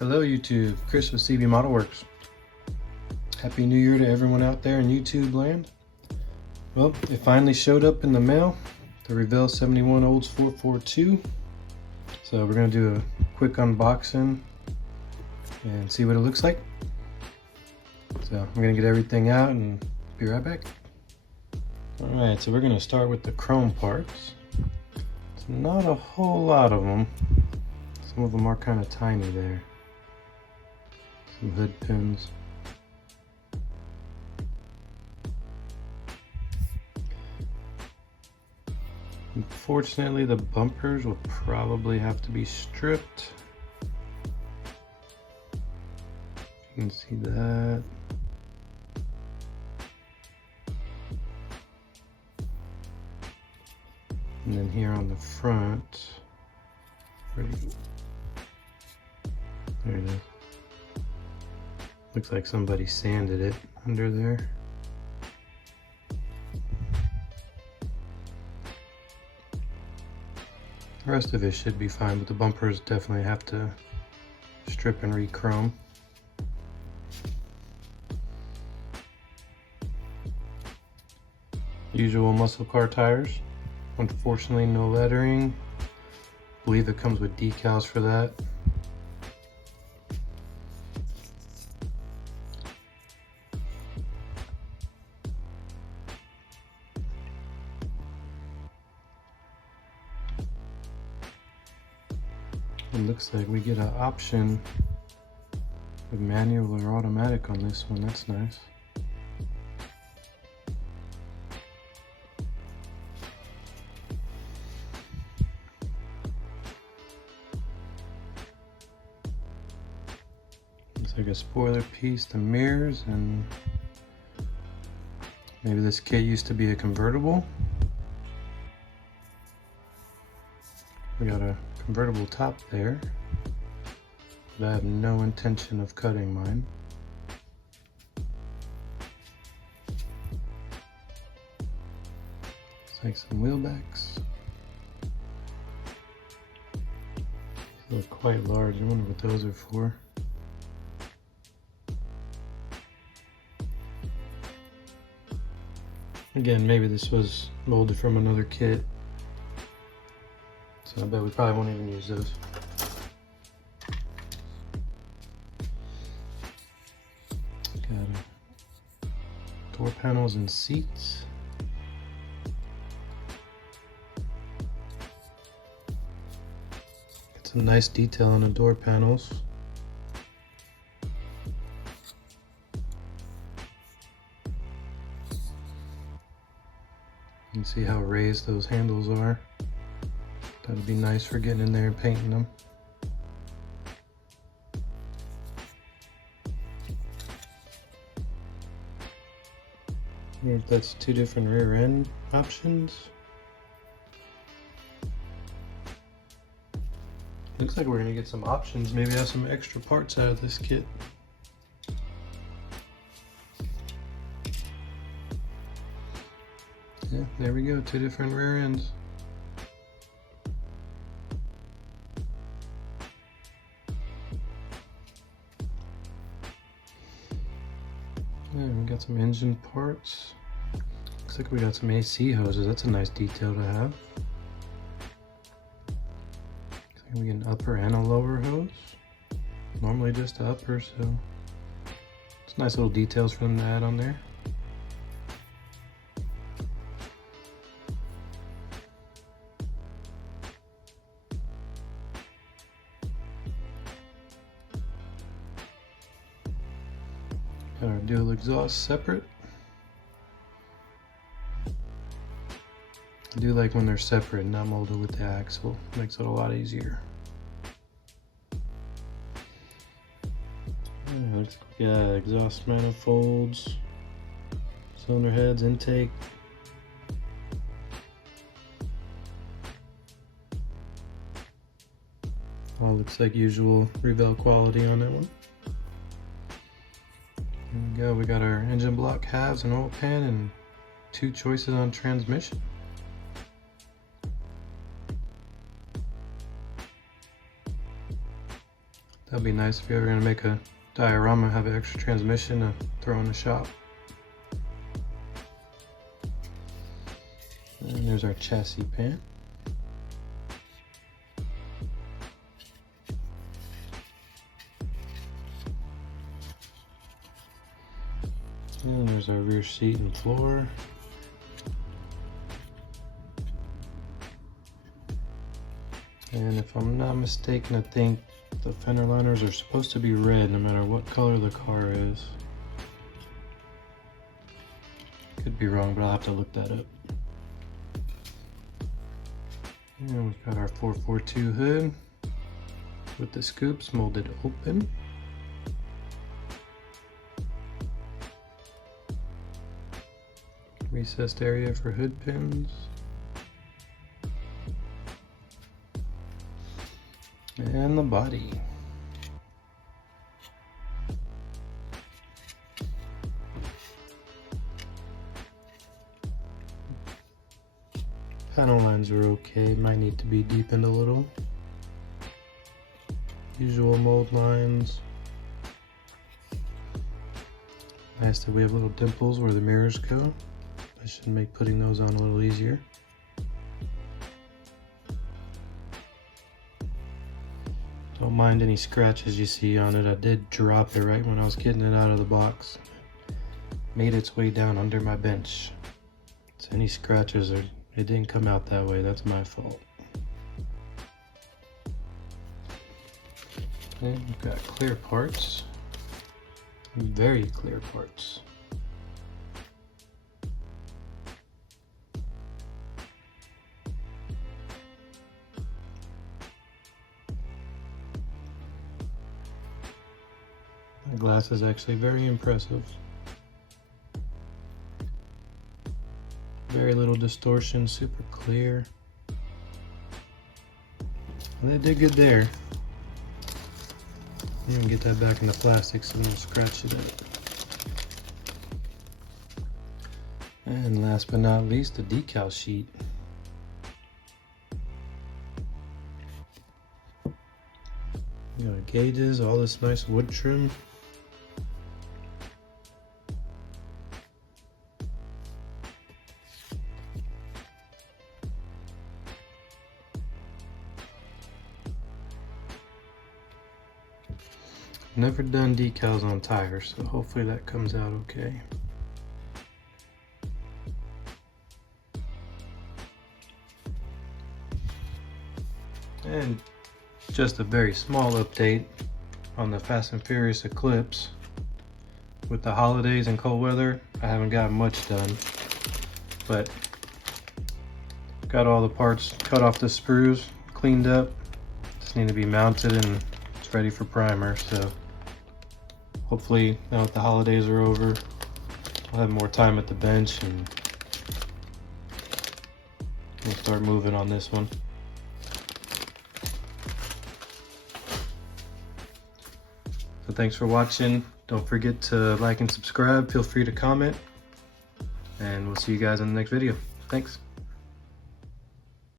Hello YouTube, Chris with CB Model Works. Happy New Year to everyone out there in YouTube land. Well, it finally showed up in the mail, the Revell 71 Olds 442. So we're going to do a quick unboxing and see what it looks like. So I'm going to get everything out and be right back. Alright, so we're going to start with the chrome parts. It's not a whole lot of them. Some of them are kind of tiny there. Some hood pins. Unfortunately, the bumpers will probably have to be stripped. You can see that. And then here on the front, there it is. Looks like somebody sanded it under there. The rest of it should be fine, but the bumpers definitely have to strip and re-chrome. Usual muscle car tires. Unfortunately, no lettering. I believe it comes with decals for that. It looks like we get an option with manual or automatic on this one. That's nice. Looks like a spoiler piece, the mirrors, and maybe this kit used to be a convertible. We got a convertible top there, but I have no intention of cutting mine. Looks like some wheel backs. They look quite large. I wonder what those are for. Again, maybe this was molded from another kit. So I bet we probably won't even use those. Got door panels and seats. Got some nice detail on the door panels. You can see how raised those handles are. That'd be nice for getting in there and painting them. I wonder if that's two different rear end options. Looks like we're gonna get some options, maybe have some extra parts out of this kit. Yeah, there we go, two different rear ends. Yeah, we got some engine parts. Looks like we got some AC hoses. That's a nice detail to have. Looks like we get an upper and a lower hose. Normally just the upper, so it's nice little details for them to add on there. Got our dual exhaust separate. I do like when they're separate and not molded with the axle. Makes it a lot easier. Looks like we got exhaust manifolds, cylinder heads, intake. All looks like usual Revell quality on that one. There we go, we got our engine block halves and oil pan and two choices on transmission. That'd be nice if you're ever gonna make a diorama, have an extra transmission to throw in the shop. And there's our chassis pan. And there's our rear seat and floor. And if I'm not mistaken, I think the fender liners are supposed to be red no matter what color the car is. Could be wrong, but I'll have to look that up. And we've got our 442 hood with the scoops molded open. Recessed area for hood pins. And the body. Panel lines are okay, might need to be deepened a little. Usual mold lines. Nice that we have little dimples where the mirrors go. That should make putting those on a little easier. Don't mind any scratches you see on it. I did drop it right when I was getting it out of the box. Made its way down under my bench. So any scratches, it didn't come out that way. That's my fault. Okay, we've got clear parts. Very clear parts. The glass is actually very impressive. Very little distortion, super clear. And they did good there. You can get that back into plastic so don't scratch it up. And last but not least, the decal sheet. You got gauges, all this nice wood trim. Never done decals on tires, so hopefully that comes out okay. And just a very small update on the Fast and Furious Eclipse. With the holidays and cold weather, I haven't gotten much done, but got all the parts, cut off the sprues, cleaned up. Just need to be mounted and it's ready for primer, so hopefully now that the holidays are over, I'll have more time at the bench and we'll start moving on this one. So thanks for watching. Don't forget to like and subscribe. Feel free to comment. And we'll see you guys in the next video. Thanks.